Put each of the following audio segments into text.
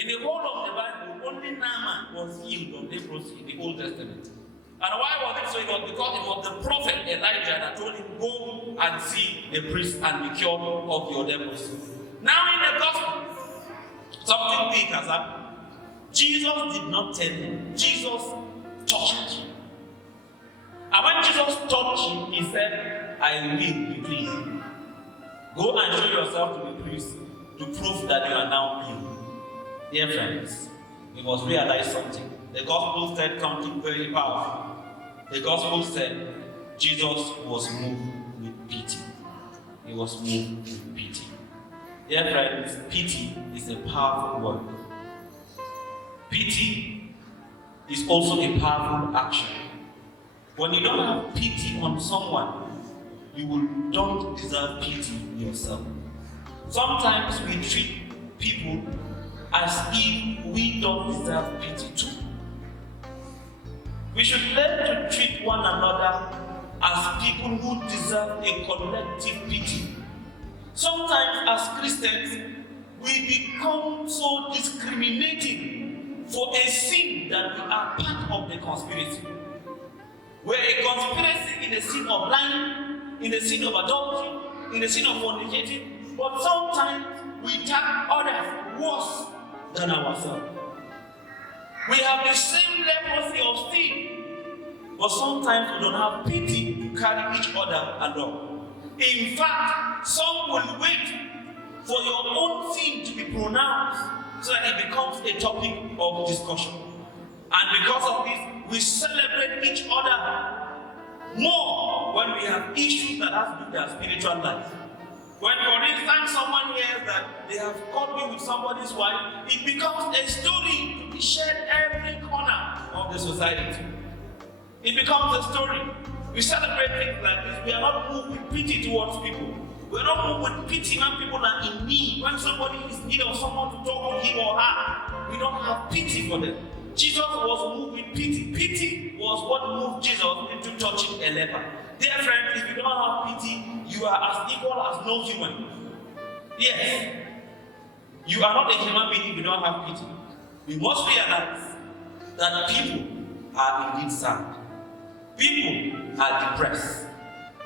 In the whole of the Bible, only Naaman was healed of leprosy in the Old Testament. And why was it so? It was because it was the prophet Elijah that told him, go and see the priest and be cured of your leprosy. Now in the gospel, something big has happened. Jesus did not tell him. Jesus touched him. And when Jesus touched him, he said, I will be pleased. Go and show yourself to the priest to prove that you are now healed. Dear friends, we must realize something. The gospel said something very powerful. The gospel said Jesus was moved with pity. He was moved with pity. Dear friends, pity is a powerful word. Pity is also a powerful action. When you don't have pity on someone, you don't deserve pity yourself. Sometimes we treat people as if we don't deserve pity too. We should learn to treat one another as people who deserve a collective pity. Sometimes as Christians, we become so discriminating for a sin that we are part of the conspiracy. We're a conspiracy in the sin of lying, in the sin of adultery, in the sin of fornicating, but sometimes we tag others worse than ourselves. We have the same leprosy of sin, but sometimes we don't have pity to carry each other along. In fact, some will wait for your own sin to be pronounced so that it becomes a topic of discussion. And because of this, we celebrate each other more when we have issues that have to do with their spiritual life. When, for instance, someone hears that they have caught me with somebody's wife, it becomes a story to be shared every corner of the society. It becomes a story. We celebrate things like this. We are not moved with pity towards people. We are not moved with pity when people are in need. When somebody is in need of someone to talk to him or her, we don't have pity for them. Jesus was moved with pity. Pity was what moved Jesus into touching a leper. Dear friends, if you don't have pity, you are as equal as no human. Yes, you are not a human being if you don't have pity. We must realize that people are indeed sad. People are depressed.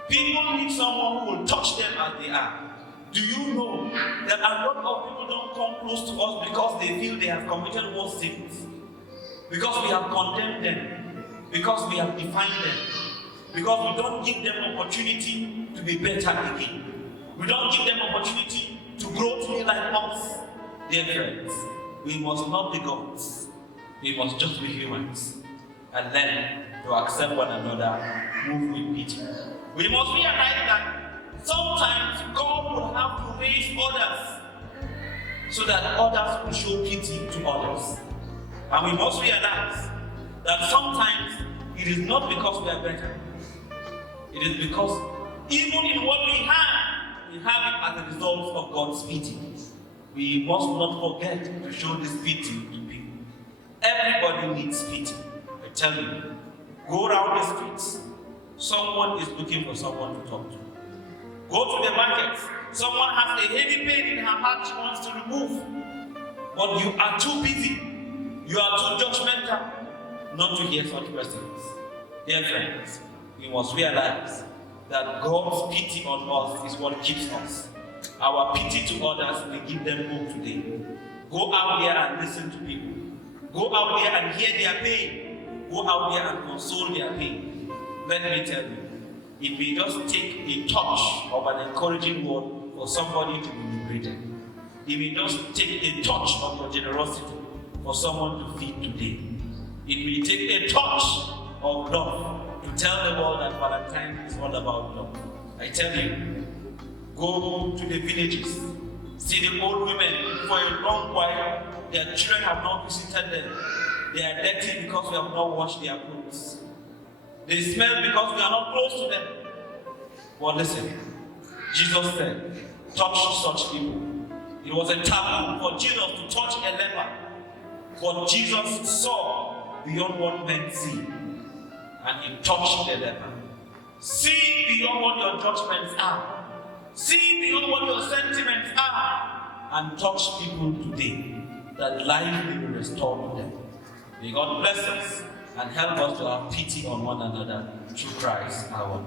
People need someone who will touch them as they are. Do you know that a lot of people don't come close to us because they feel they have committed worse sins? Because we have condemned them, because we have defined them, because we don't give them opportunity to be better again. We don't give them opportunity to grow to be like us. Dear friends, we must not be gods. We must just be humans and learn to accept one another, move with pity. We must realize that sometimes God will have to raise others so that others will show pity to others. And we must realize that sometimes it is not because we are better. It is because even in what we have it as a result of God's pity. We must not forget to show this pity to people. Everybody needs pity. I tell you, go around the streets, someone is looking for someone to talk to. Go to the market, someone has a heavy pain in her heart she wants to remove. But you are too busy. You are too judgmental not to hear such persons. Dear friends, we must realize that God's pity on us is what keeps us. Our pity to others may give them hope today. Go out there and listen to people. Go out there and hear their pain. Go out there and console their pain. Let me tell you, it may just take a touch of an encouraging word for somebody to be liberated. It may just take a touch of your generosity for someone to feed today. It may take a touch of love to tell the world that Valentine is all about love. I tell you, go to the villages, see the old women for a long while, their children have not visited them. They are dirty because we have not washed their clothes. They smell because we are not close to them. But listen, Jesus said, touch such people. It was a taboo for Jesus to touch a leper. But Jesus saw beyond what men see, and he touched the leper. See beyond what your judgments are. See beyond what your sentiments are, and touch people today. that life will be restored to them. May God bless us and help us to have pity on one another through Christ our Lord.